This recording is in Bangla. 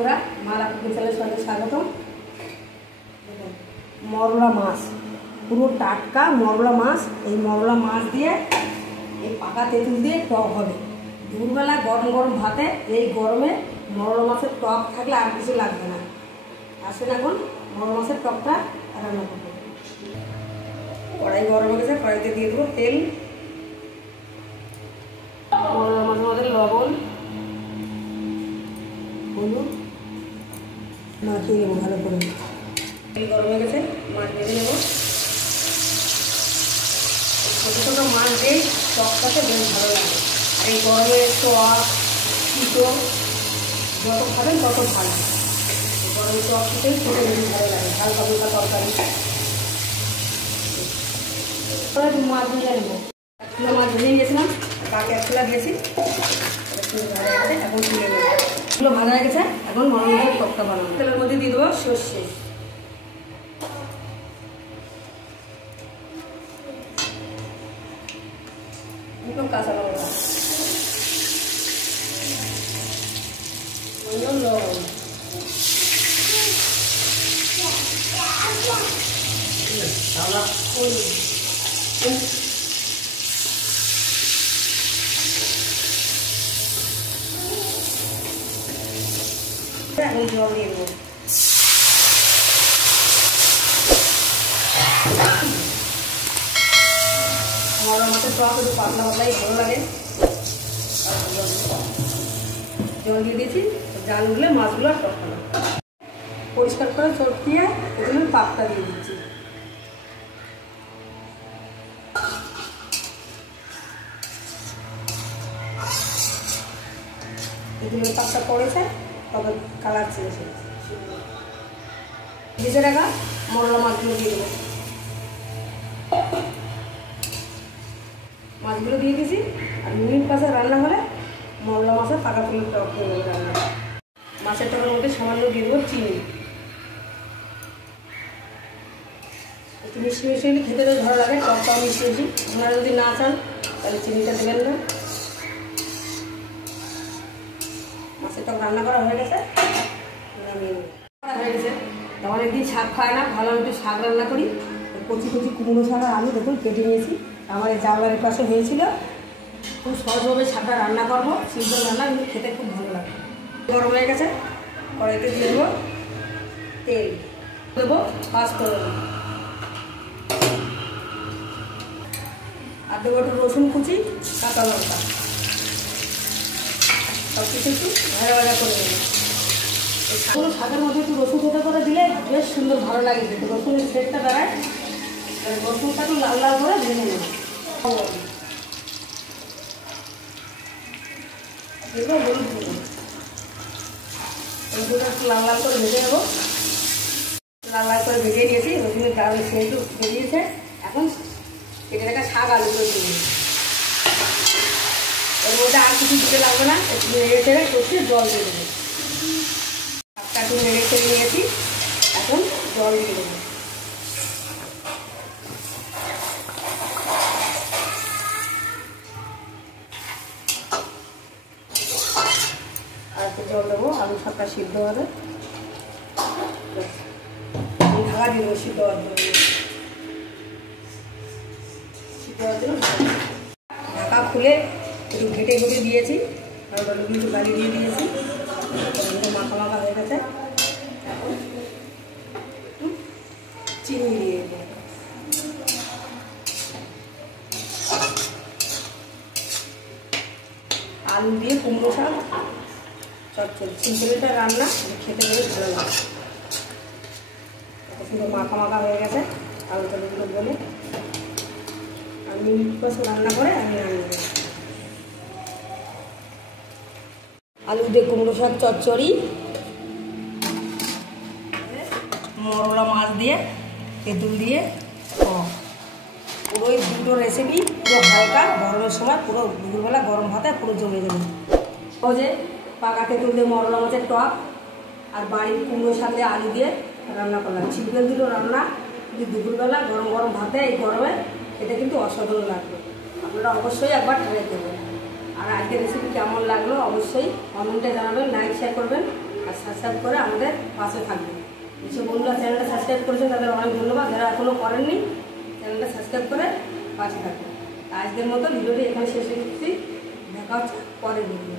বন্ধুরা, মালা কুকিং চ্যানেলের সঙ্গে স্বাগতম। মরলা মাছ, পুরো টাটকা মরলা মাছ। এই মরলা মাছ দিয়ে এই পাকা তেঁতুল দিয়ে টক হবে। দুপুরবেলা গরম গরম ভাতে এই গরমে মরলা মাছের টক থাকলে আর কিছু লাগবে না। আসেন এখন মরলা মাছের টকটা রান্না করবো। কড়াই গরম হয়ে গেছে, কড়াইতে দিয়ে দেবো তেল। মরলা মাছের মধ্যে লবণ, হলুদ মাখিয়ে নেবো ভালো করে। তেল গরম হয়ে গেছে, মাছ ভেজে নেবো। ছোটো ছোটো মাছ দিয়ে টকটাতে বেশ ভালো লাগে। আর এই গরমে টক তিতো যত খাবেন তত ভালো। গরমে টক খেতেই খেতে বেশি ভালো লাগে, হালকা হালকা তরকারি। মাছ ভেজে নেবো। 1 কিলো মাছ ভেজে নিয়েছিলাম, বাকি 1 কিলো দিয়েছি। এখন তুলে নেবো। এগুলো ভাজা হয়ে গেছে, এখন মরলার টকটা বানাবো। তেলের মধ্যে দিয়ে দেবো সর্ষে, দুটো কাঁচা লঙ্কা, লবণ, এখন জল দিয়ে দেবো। মরলা মাছের টক একটু পাতলা পাতলাই ভালো লাগে। জল দিয়ে দিয়েছি, জাল উঠলে মাছগুলো আর টক হবে। পরিষ্কার করে চটকিয়ে এগুলো পাকটা দিয়ে দিচ্ছি। এগুলো পাকটা পড়েছে, তবে কালার চেঞ্জ হয়েছে। ভেজে রাখা মরলা মাছগুলো দিয়ে দেবো। মাছগুলো দিয়ে দিয়েছি, আর মিনিট 5 রান্না হলে মরলা মাছের পাকা ফুলের টক হয়ে যাবে রান্না। মাছের টকের মধ্যে সামান্য দিয়ে দেবো চিনি। একটু মিষ্টি মিষ্টি হলে খেতে বেশ ভালো লাগে, টকটাও মিষ্টি মিষ্টি। আপনারা যদি না চান তাহলে চিনিটা দেবেন না। মাছের টক রান্না করা হয়ে গেছে, হয়ে গেছে। অনেকদিন শাক খায় না, ভালো একটু শাক রান্না করি। কচি কচি কুমড়ো শাক আর আলু দেখুন কেটে নিয়েছি। আমার এই জানলার পাশে হয়েছিল। খুব সহজভাবে শাকটা রান্না করবো, সিম্পল রান্না, কিন্তু খেতে খুব ভালো লাগে। গরম হয়ে গেছে, কড়াইতে দিয়ে দেবো তেল, দেবো 5 ফোড়ন, আর দেবো একটু রসুন কুচি, কাঁচা লঙ্কা। সব কিছু একটু ভাজা ভাজা করে দেবো। কোনো শাকের মধ্যে একটু রসুন খেতে করে দিলে বেশ সুন্দর ভালো লাগে খেতে। রসুনের সেটটা বেড়ায়, রসুনটা একটু লাল লাল করে ভেজে নেব। এগুলো হলুদ দেবো, হলুদটা একটু লাল লাল করে ভেজে নেবো। লাল লাল করে ভেজে নিয়েছি, রসুনের কারণে সে একটু ভেজিয়েছে। এখন কেটে রাখা শাক আলু করে দিয়ে এর মধ্যে আর কিছু দিতে লাগবে না। একটু নেড়ে চেড়ে কষে জল দিয়ে দেবো। শাকটা একটু নেড়ে চেড়ে নিয়েছি, এখন জল দিয়ে দেবো। আর একটু জল দেবো, আলু শাকটা সিদ্ধ হবে। ঢাকা দিয়ে দেবো সিদ্ধ হওয়ার জন্য। ঢাকা খুলে একটু ঘেটে ঘুটে দিয়েছি, আর একটু গালি দিয়ে দিয়েছি। মাখা মাখা হয়ে গেছে, এখন চিনি দিয়ে দেবো। আলু দিয়ে কুমড়ো শাক চচ্চড়ি, সিম্পলটা রান্না, খেতে বেশ ভালো লাগে। সুন্দর মাখা মাখা হয়ে গেছে আলু টালুগুলো বলে। আমি মিনিট 5 রান্না করে আমি নামিয়ে দেবো। আলু দিয়ে কুমড়ো শাক চচ্চড়ি, মরলা মাছ দিয়ে তেঁতুল দিয়ে পুরো এই দুটো রেসিপি পুরো হালকা গরমের সময়, পুরো দুপুরবেলা গরম ভাতে পুরো জমে যাবে। ও যে পাকা তেঁতুল দিয়ে মরলা মাছের টক আর বাড়ির কুমড়ো শাক দিয়ে আলু দিয়ে রান্না করলাম। সিম্পল দিল রান্না, কিন্তু দুপুরবেলা গরম গরম ভাতে এই গরমে এটা কিন্তু অসাধারণ লাগবে। আপনারা অবশ্যই একবার ট্রাই করবেন। আর আজকের রেসিপি কেমন লাগলো অবশ্যই কমেন্টে জানাবেন, লাইক শেয়ার করবেন। আর সাবস্ক্রাইব করে আমাদের পাশে থাকবেন। যেসব বন্ধুরা চ্যানেলটা সাবস্ক্রাইব করেছেন তাদের অনেক ধন্যবাদ, যারা এখনও করেননি চ্যানেলটা সাবস্ক্রাইব করে পাশে থাকবেন। আজকের মতো ভিডিওটি এখানে শেষ করছি, দেখা হচ্ছে পরের ভিডিও।